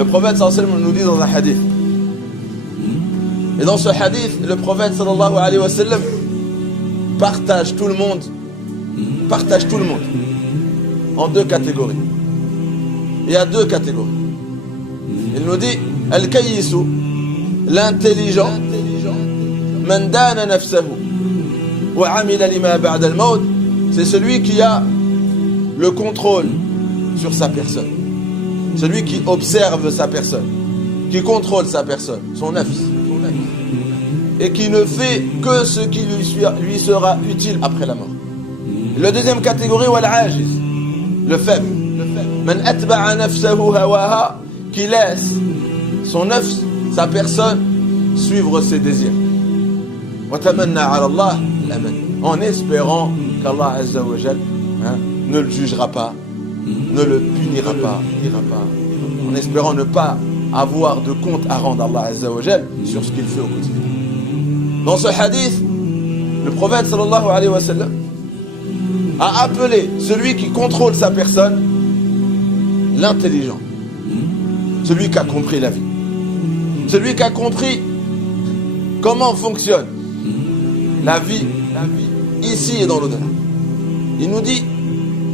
Le prophète sallallahu alayhi wa sallam nous dit dans un hadith. Et dans ce hadith, le prophète sallallahu alayhi wa sallam partage tout le monde en deux catégories. Il y a deux catégories. Il nous dit Al-Kayyisu, l'intelligent, man dana nafsahu wa amila lima ba'da al-maut, c'est celui qui a le contrôle sur sa personne. Celui qui observe sa personne, qui contrôle sa personne, son nafs, et qui ne fait que ce qui lui sera utile après la mort. La deuxième catégorie, wal-ajiz, le faible. Man atba'a nafsahu hawaha, qui laisse son nafs, sa personne, suivre ses désirs. Wa tamanna ala Allah l'aman, en espérant qu'Allah azza wa jal ne le jugera pas, ne le punira pas, en espérant ne pas avoir de compte à rendre à Allah azza wa jal sur ce qu'il fait au quotidien. Dans ce hadith, le prophète sallallahu alayhi wa sallam a appelé celui qui contrôle sa personne l'intelligent, celui qui a compris la vie, celui qui a compris comment fonctionne la vie ici et dans l'au-delà. Il nous dit,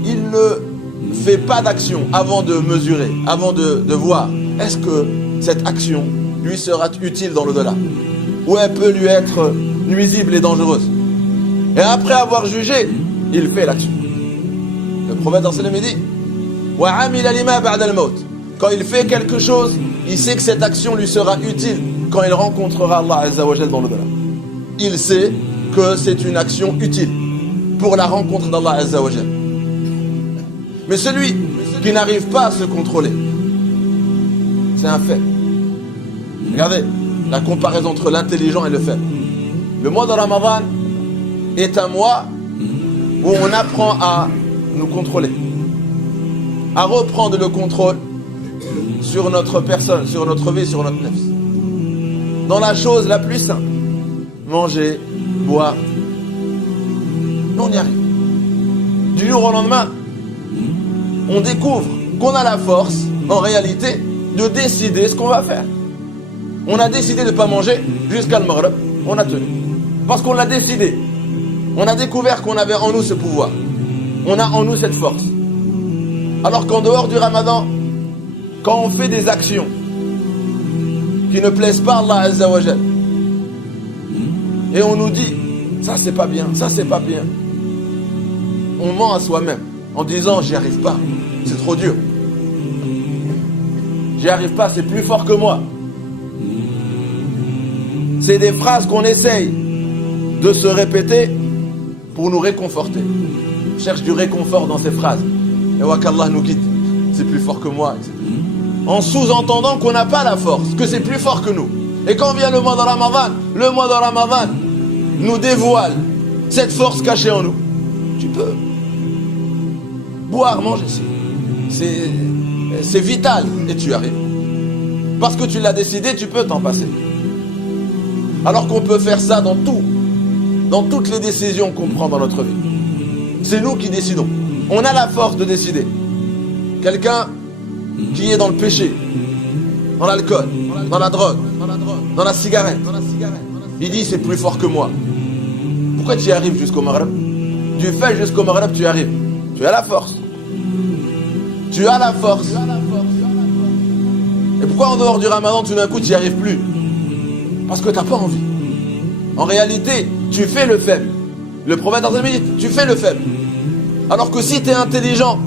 il ne fait pas d'action avant de mesurer, avant de voir est-ce que cette action lui sera utile dans l'au-delà, ou elle peut lui être nuisible et dangereuse. Et après avoir jugé, il fait l'action. Le prophète sallallahu alayhi wa sallam dit wa amila lima ba'da al-maut. Quand il fait quelque chose, il sait que cette action lui sera utile quand il rencontrera Allah azza wa jalla dans l'au-delà. Il sait que c'est une action utile pour la rencontre d'Allah azza wa jalla. Mais celui qui n'arrive pas à se contrôler, c'est un fait. Regardez la comparaison entre l'intelligent et le faible. Le mois de Ramadan est un mois où on apprend à nous contrôler, à reprendre le contrôle sur notre personne, sur notre vie, sur notre nefs. Dans la chose la plus simple, manger, boire, on y arrive. Du jour au lendemain, on découvre qu'on a la force, en réalité, de décider ce qu'on va faire. On a décidé de ne pas manger jusqu'à le Maghrib, on a tenu. Parce qu'on l'a décidé. On a découvert qu'on avait en nous ce pouvoir. On a en nous cette force. Alors qu'en dehors du Ramadan, quand on fait des actions qui ne plaisent pas à Allah Azza wa Jal, et on nous dit, ça c'est pas bien, ça c'est pas bien, on ment à soi-même en disant, j'y arrive pas, c'est trop dur. J'y arrive pas, c'est plus fort que moi. C'est des phrases qu'on essaye de se répéter pour nous réconforter. On cherche du réconfort dans ces phrases. Et wa qu'Allah nous quitte, c'est plus fort que moi, etc. En sous-entendant qu'on n'a pas la force, que c'est plus fort que nous. Et quand vient le mois de Ramadan nous dévoile cette force cachée en nous. Tu peux boire, manger, c'est vital, et tu y arrives. Parce que tu l'as décidé, tu peux t'en passer. Alors qu'on peut faire ça dans toutes les décisions qu'on prend dans notre vie. C'est nous qui décidons. On a la force de décider. Quelqu'un qui est dans le péché, dans l'alcool, dans la drogue, dans la cigarette, il dit c'est plus fort que moi. Pourquoi tu y arrives jusqu'au Maghrib? Tu fais jusqu'au Maghrib, tu y arrives. Tu as la force. Tu as la force. Et pourquoi en dehors du Ramadan, tout d'un coup, tu n'y arrives plus? Parce que tu n'as pas envie. En réalité, tu fais le faible. Le prophète dans une minute, tu fais le faible. Alors que si tu es intelligent,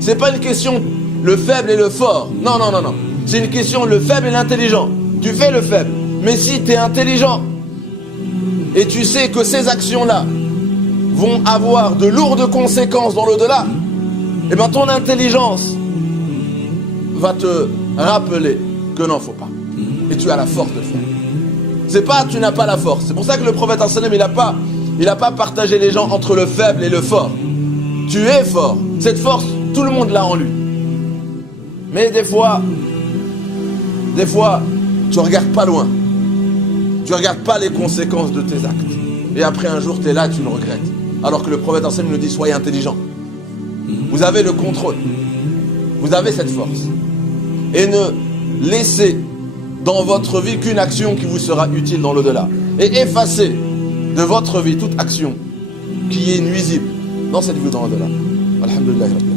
c'est pas une question le faible et le fort. Non. C'est une question le faible et l'intelligent. Tu fais le faible. Mais si tu es intelligent et tu sais que ces actions-là vont avoir de lourdes conséquences dans l'au-delà, et bien ton intelligence va te rappeler que non, faut pas. Et tu as la force de le faire. C'est pas tu n'as pas la force. C'est pour ça que le prophète il a pas partagé les gens entre le faible et le fort. Tu es fort. Cette force, tout le monde l'a en lui. Mais des fois, tu regardes pas loin. Tu regardes pas les conséquences de tes actes. Et après un jour, tu es là, tu le regrettes. Alors que le prophète nous dit, soyez intelligent. Vous avez le contrôle. Vous avez cette force. Et ne laissez dans votre vie qu'une action qui vous sera utile dans l'au-delà. Et effacez de votre vie toute action qui est nuisible dans cette vie dans l'au-delà. Alhamdulillah.